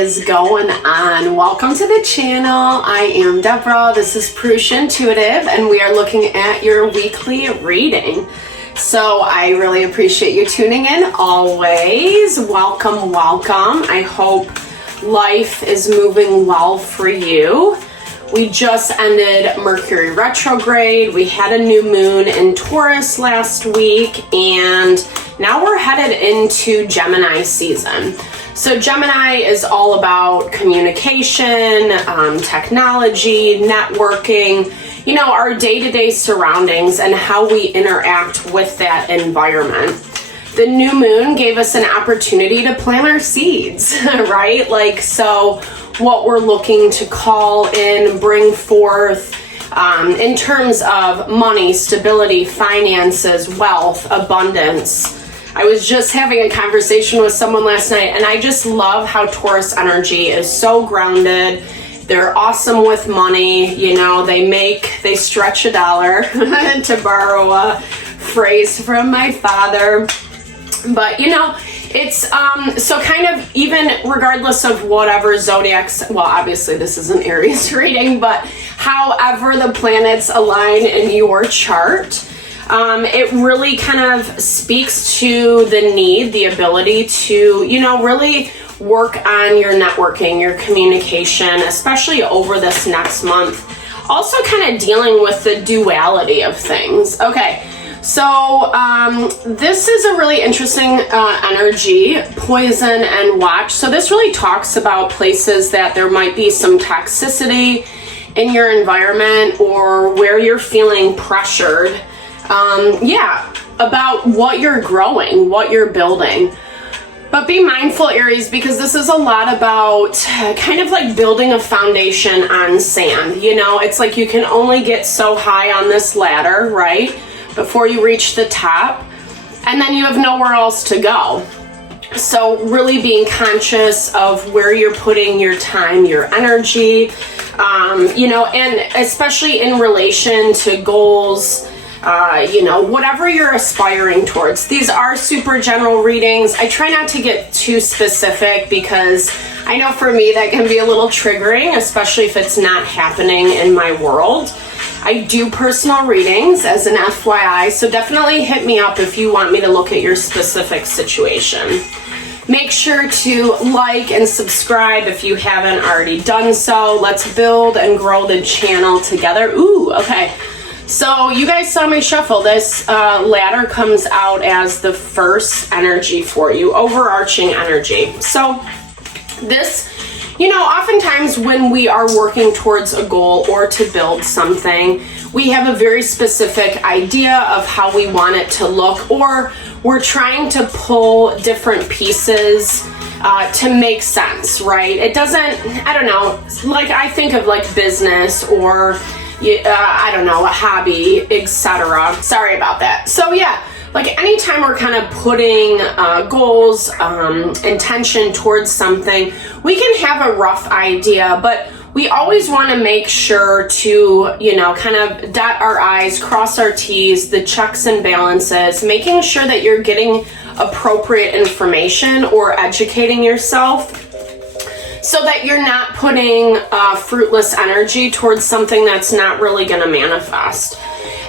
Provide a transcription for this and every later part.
is going on? Welcome to the channel. I am Deborah. This is Purusha Intuitive, and we are looking at your weekly reading. So I really appreciate you tuning in always. Welcome, welcome. I hope life is moving well for you. We just ended Mercury retrograde. We had a new moon in Taurus last week, and now we're headed into Gemini season. So Gemini is all about communication, technology, networking, you know, our day-to-day surroundings and how we interact with that environment. The new moon gave us an opportunity to plant our seeds, right? Like, so what we're looking to call in, bring forth in terms of money, stability, finances, wealth, abundance. I was just having a conversation with someone last night, and I just love how Taurus energy is so grounded. They're awesome with money. You know, they stretch a dollar, to borrow a phrase from my father. But, you know, it's so kind of even regardless of whatever zodiacs, well, obviously this is an Aries reading, but however the planets align in your chart, it really kind of speaks to the need, the ability to, you know, really work on your networking, your communication, especially over this next month. Also kind of dealing with the duality of things. Okay, so this is a really interesting energy, poison and watch. So this really talks about places that there might be some toxicity in your environment or where you're feeling pressured. About what you're growing, what you're building. But be mindful, Aries, because this is a lot about kind of like building a foundation on sand. You know, it's like you can only get so high on this ladder, right, before you reach the top, and then you have nowhere else to go. So really being conscious of where you're putting your time, your energy, you know, and especially in relation to goals, you know, whatever you're aspiring towards. These are super general readings. I try not to get too specific because I know for me that can be a little triggering, especially if it's not happening in my world. I do personal readings as an FYI, so definitely hit me up if you want me to look at your specific situation. Make sure to like and subscribe if you haven't already done so. Let's build and grow the channel together. Ooh, okay. So you guys saw me shuffle. This ladder comes out as the first energy for you, overarching energy. So this, you know, oftentimes when we are working towards a goal or to build something, we have a very specific idea of how we want it to look, or we're trying to pull different pieces to make sense, right? It doesn't, I don't know, like I think of like business or I don't know, a hobby, etc. Sorry about that. So yeah, like anytime we're kind of putting goals, intention towards something, we can have a rough idea, but we always want to make sure to, you know, kind of dot our I's, cross our T's, the checks and balances, making sure that you're getting appropriate information or educating yourself, so that you're not putting fruitless energy towards something that's not really going to manifest.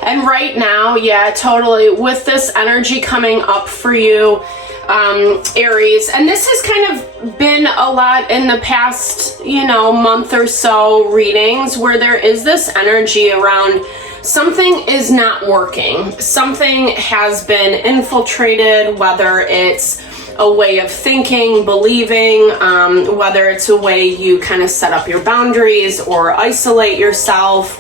And right now, yeah, totally, with this energy coming up for you, Aries, and this has kind of been a lot in the past, you know, month or so readings, where there is this energy around something is not working. Something has been infiltrated, whether it's a way of thinking, believing, whether it's a way you kind of set up your boundaries or isolate yourself.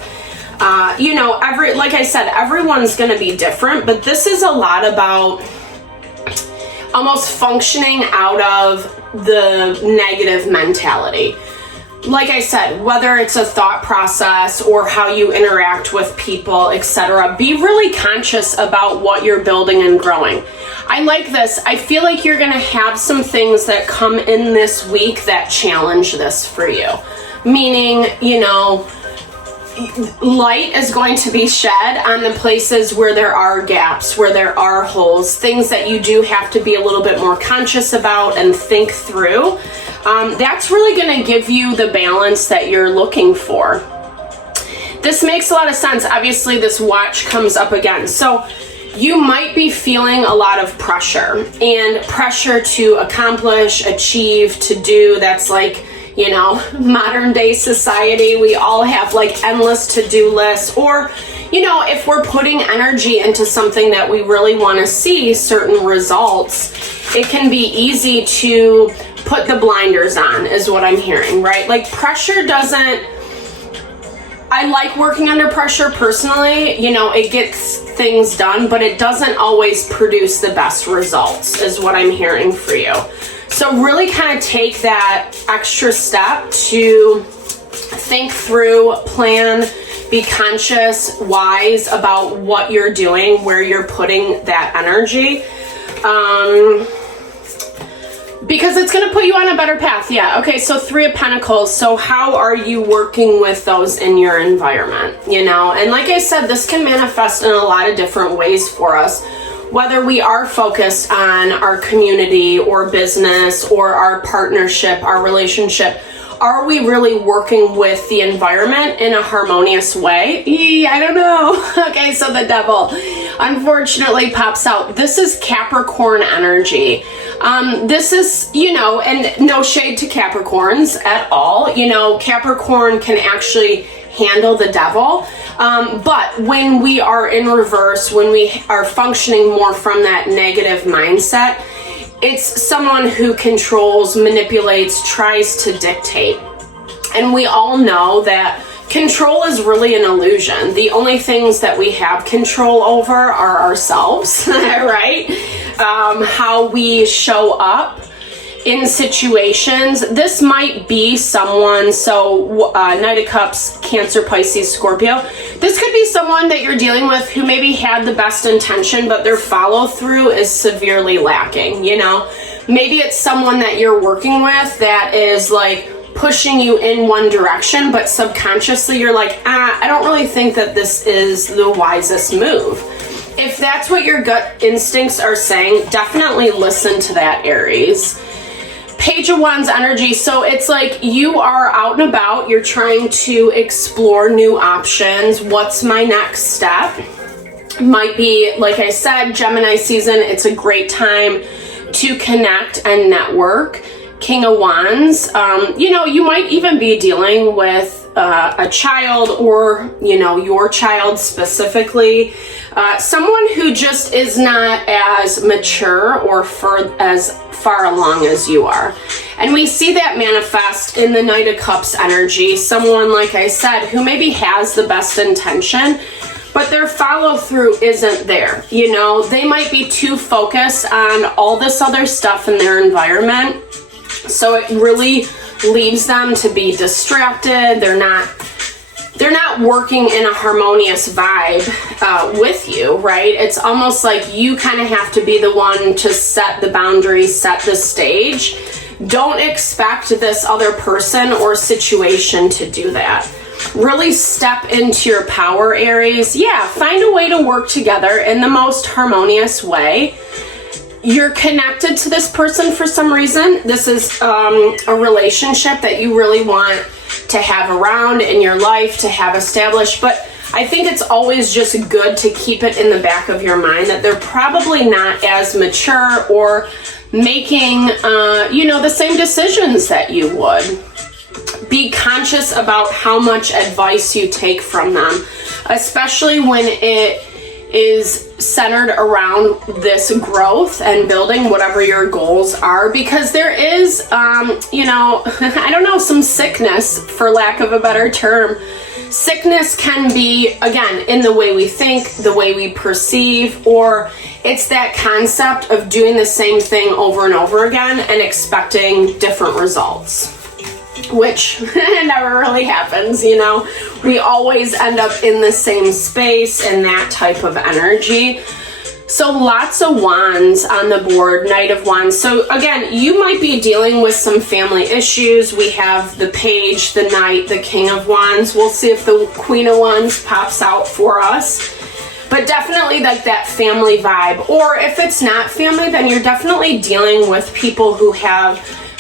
You know, like I said, everyone's going to be different, but this is a lot about almost functioning out of the negative mentality. Like I said, whether it's a thought process or how you interact with people, etc., be really conscious about what you're building and growing. I like this. I feel like you're going to have some things that come in this week that challenge this for you. Meaning, you know, light is going to be shed on the places where there are gaps, where there are holes, things that you do have to be a little bit more conscious about and think through. that's really going to give you the balance that you're looking for. This makes a lot of sense. Obviously, this watch comes up again. So you might be feeling a lot of pressure, and pressure to accomplish, achieve, to do. That's like, you know, modern day society. We all have like endless to-do lists. Or, you know, if we're putting energy into something that we really want to see certain results, it can be easy to put the blinders on, is what I'm hearing, right? Like pressure doesn't, I like working under pressure personally. You know, it gets things done, but it doesn't always produce the best results, is what I'm hearing for you. So really kind of take that extra step to think through, plan, be conscious, wise about what you're doing, where you're putting that energy. Because it's going to put you on a better path. Yeah. Okay. So 3 of Pentacles. So how are you working with those in your environment? You know, and like I said, this can manifest in a lot of different ways for us, whether we are focused on our community or business or our partnership, our relationship. Are we really working with the environment in a harmonious way? I don't know. Okay, so the Devil unfortunately pops out. This is Capricorn energy. This is, you know, and no shade to Capricorns at all. You know, Capricorn can actually handle the devil. But when we are in reverse, when we are functioning more from that negative mindset, it's someone who controls, manipulates, tries to dictate. And we all know that control is really an illusion. The only things that we have control over are ourselves, right? How we show up in situations. This might be someone, so Knight of Cups, Cancer, Pisces, Scorpio. This could be someone that you're dealing with who maybe had the best intention, but their follow through is severely lacking, you know? Maybe it's someone that you're working with that is like pushing you in one direction, but subconsciously you're like, I don't really think that this is the wisest move. If that's what your gut instincts are saying, definitely listen to that, Aries. Page of Wands energy. So it's like you are out and about. You're trying to explore new options. What's my next step? Might be, like I said, Gemini season. It's a great time to connect and network. King of Wands. You know, you might even be dealing with a child, or, you know, your child specifically. Someone who just is not as mature or as far along as you are. And we see that manifest in the Knight of Cups energy. Someone, like I said, who maybe has the best intention, but their follow through isn't there. You know, they might be too focused on all this other stuff in their environment. So it really leaves them to be distracted. They're not working in a harmonious vibe with you, right? It's almost like you kind of have to be the one to set the boundaries, set the stage. Don't expect this other person or situation to do that. Really step into your power, Aries. Yeah, find a way to work together in the most harmonious way. You're connected to this person for some reason. This is a relationship that you really want to have around in your life, to have established. But I think it's always just good to keep it in the back of your mind that they're probably not as mature or making, you know, the same decisions that you would. Be conscious about how much advice you take from them, especially when it is centered around this growth and building whatever your goals are, because there is, you know, I don't know, some sickness, for lack of a better term. Sickness can be, again, in the way we think, the way we perceive, or it's that concept of doing the same thing over and over again and expecting different results, which never really happens, you know. We always end up in the same space and that type of energy. So lots of wands on the board, Knight of Wands. So again, you might be dealing with some family issues. We have the Page, the Knight, the King of Wands. We'll see if the Queen of Wands pops out for us. But definitely like that family vibe. Or if it's not family, then you're definitely dealing with people who have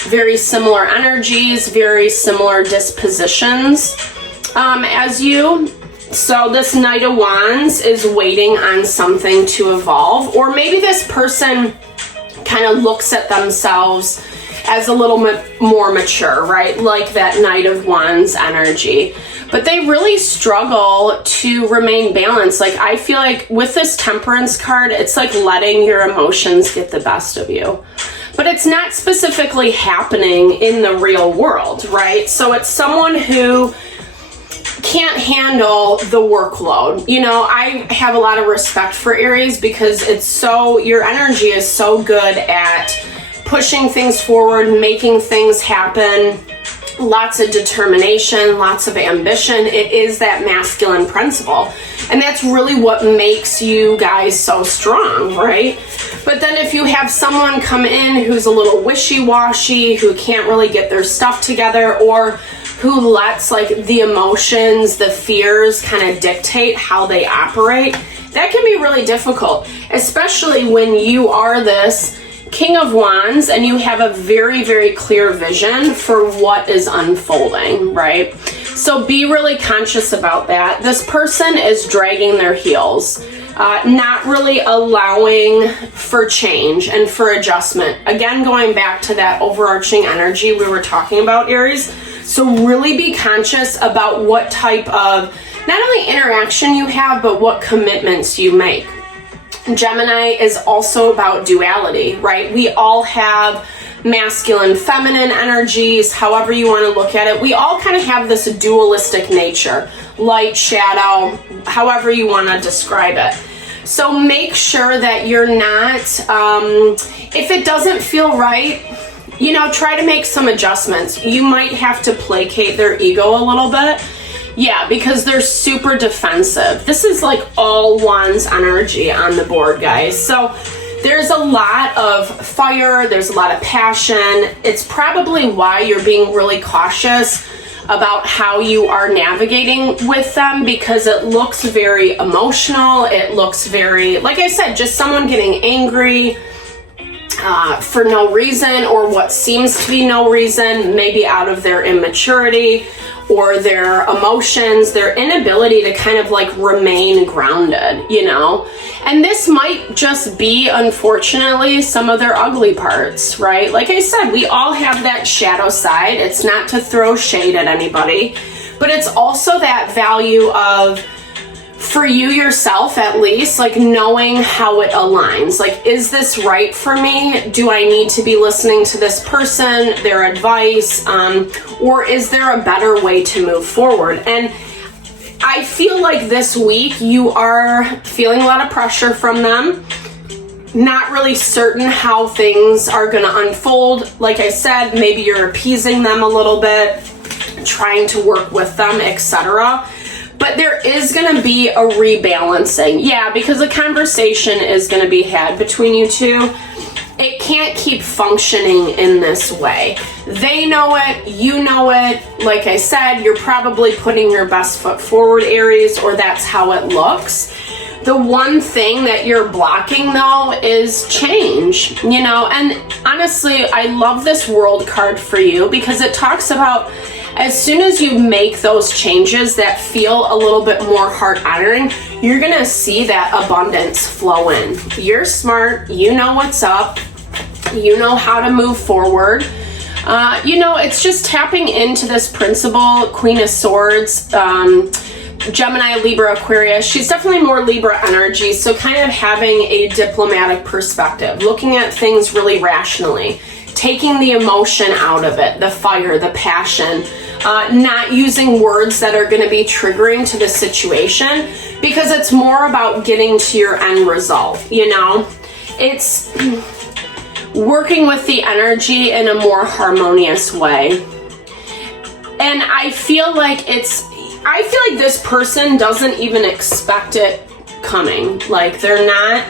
very similar energies, very similar dispositions as you. So this Knight of Wands is waiting on something to evolve, or maybe this person kind of looks at themselves as a little bit more mature, right? Like that Knight of Wands energy. But they really struggle to remain balanced. Like, I feel like with this Temperance card, it's like letting your emotions get the best of you. But it's not specifically happening in the real world, right? So it's someone who can't handle the workload. You know, I have a lot of respect for Aries because it's so, your energy is so good at pushing things forward, making things happen, lots of determination, lots of ambition. It is that masculine principle. And that's really what makes you guys so strong, right? But then if you have someone come in who's a little wishy-washy, who can't really get their stuff together, or who lets like the emotions, the fears kind of dictate how they operate, that can be really difficult, especially when you are this King of Wands and you have a very, very clear vision for what is unfolding, right? So be really conscious about that. This person is dragging their heels, not really allowing for change and for adjustment. Again, going back to that overarching energy we were talking about, Aries. So really be conscious about what type of, not only interaction you have, but what commitments you make. Gemini is also about duality, right? We all have masculine, feminine energies, however you want to look at it. We all kind of have this dualistic nature, light, shadow, however you want to describe it. So make sure that you're not, if it doesn't feel right, you know, try to make some adjustments. You might have to placate their ego a little bit. Yeah, because they're super defensive. This is like all Wands energy on the board, guys. So there's a lot of fire, there's a lot of passion. It's probably why you're being really cautious about how you are navigating with them, because it looks very emotional. It looks very, like I said, just someone getting angry for no reason, or what seems to be no reason, maybe out of their immaturity or their emotions, their inability to kind of like remain grounded, you know? And this might just be, unfortunately, some of their ugly parts, right? Like I said, we all have that shadow side. It's not to throw shade at anybody, but it's also that value of, for you yourself at least, like knowing how it aligns. Like, is this right for me? Do I need to be listening to this person, their advice, or is there a better way to move forward? And I feel like this week you are feeling a lot of pressure from them, not really certain how things are going to unfold. Like I said, maybe you're appeasing them a little bit, trying to work with them, etc. But there is going to be a rebalancing. Yeah, because a conversation is going to be had between you two. It can't keep functioning in this way. They know it, you know it. Like I said, you're probably putting your best foot forward, Aries, or that's how it looks. The one thing that you're blocking, though, is change, you know? And honestly, I love this World card for you because it talks about, as soon as you make those changes that feel a little bit more heart-honoring, you're gonna see that abundance flow in. You're smart, you know what's up, you know how to move forward. You know, it's just tapping into this principle, Queen of Swords, Gemini, Libra, Aquarius. She's definitely more Libra energy, so kind of having a diplomatic perspective, looking at things really rationally, taking the emotion out of it, the fire, the passion, not using words that are going to be triggering to the situation, because it's more about getting to your end result, you know? It's working with the energy in a more harmonious way. And I feel like this person doesn't even expect it coming. Like, they're not,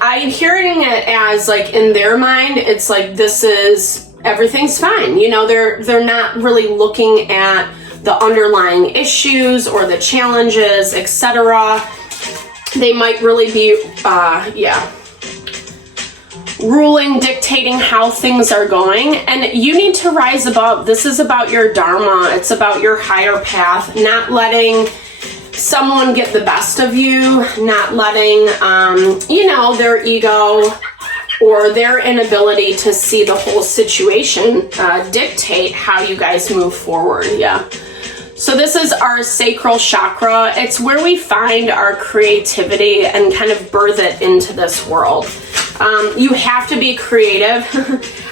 I'm hearing it as like in their mind, it's like, this is, everything's fine. You know, they're not really looking at the underlying issues or the challenges, etc. They might really be, ruling, dictating how things are going, and you need to rise above. This is about your dharma. It's about your higher path, not letting someone get the best of you, not letting, their ego or their inability to see the whole situation dictate how you guys move forward. Yeah. So this is our sacral chakra. It's where we find our creativity and kind of birth it into this world. You have to be creative.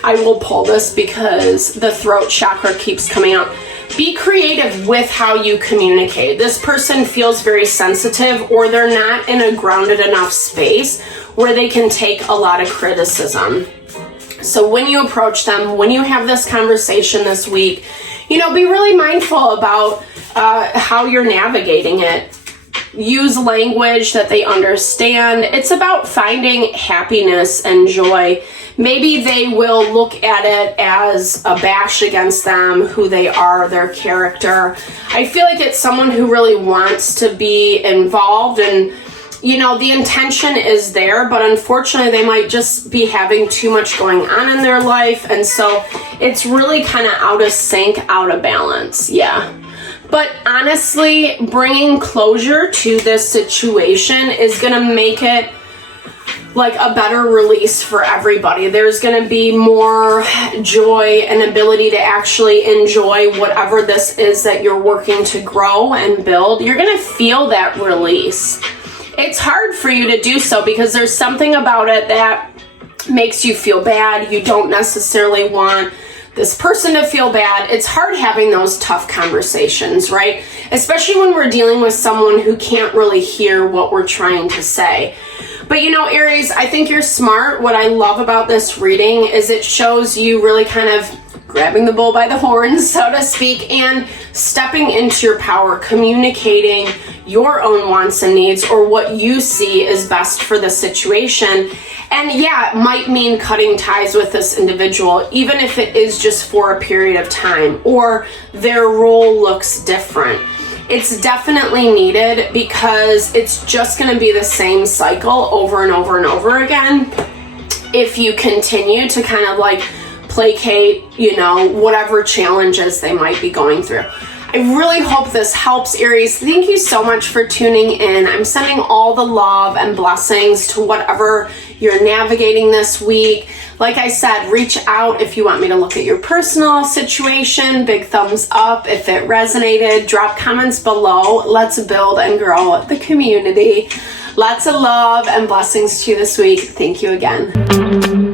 I will pull this because the throat chakra keeps coming out. Be creative with how you communicate. This person feels very sensitive, or they're not in a grounded enough space where they can take a lot of criticism. So when you approach them, when you have this conversation this week, be really mindful about how you're navigating it. Use language that they understand. It's about finding happiness and joy. Maybe they will look at it as a bash against them, who they are, their character. I feel like it's someone who really wants to be involved, and the intention is there, but unfortunately they might just be having too much going on in their life, and so it's really kind of out of sync, out of balance. Yeah. But honestly, bringing closure to this situation is going to make it like a better release for everybody. There's going to be more joy and ability to actually enjoy whatever this is that you're working to grow and build. You're going to feel that release. It's hard for you to do so because there's something about it that makes you feel bad. You don't necessarily want this person to feel bad. It's hard having those tough conversations, right? Especially when we're dealing with someone who can't really hear what we're trying to say. But Aries, I think you're smart. What I love about this reading is it shows you really kind of grabbing the bull by the horns, so to speak, and stepping into your power, communicating your own wants and needs, or what you see is best for the situation. And yeah, it might mean cutting ties with this individual, even if it is just for a period of time, or their role looks different. It's definitely needed because it's just going to be the same cycle over and over and over again if you continue to kind of like placate, whatever challenges they might be going through. I really hope this helps, Aries. Thank you so much for tuning in. I'm sending all the love and blessings to whatever you're navigating this week. Like I said, reach out if you want me to look at your personal situation. Big thumbs up if it resonated. Drop comments below. Let's build and grow the community. Lots of love and blessings to you this week. Thank you again.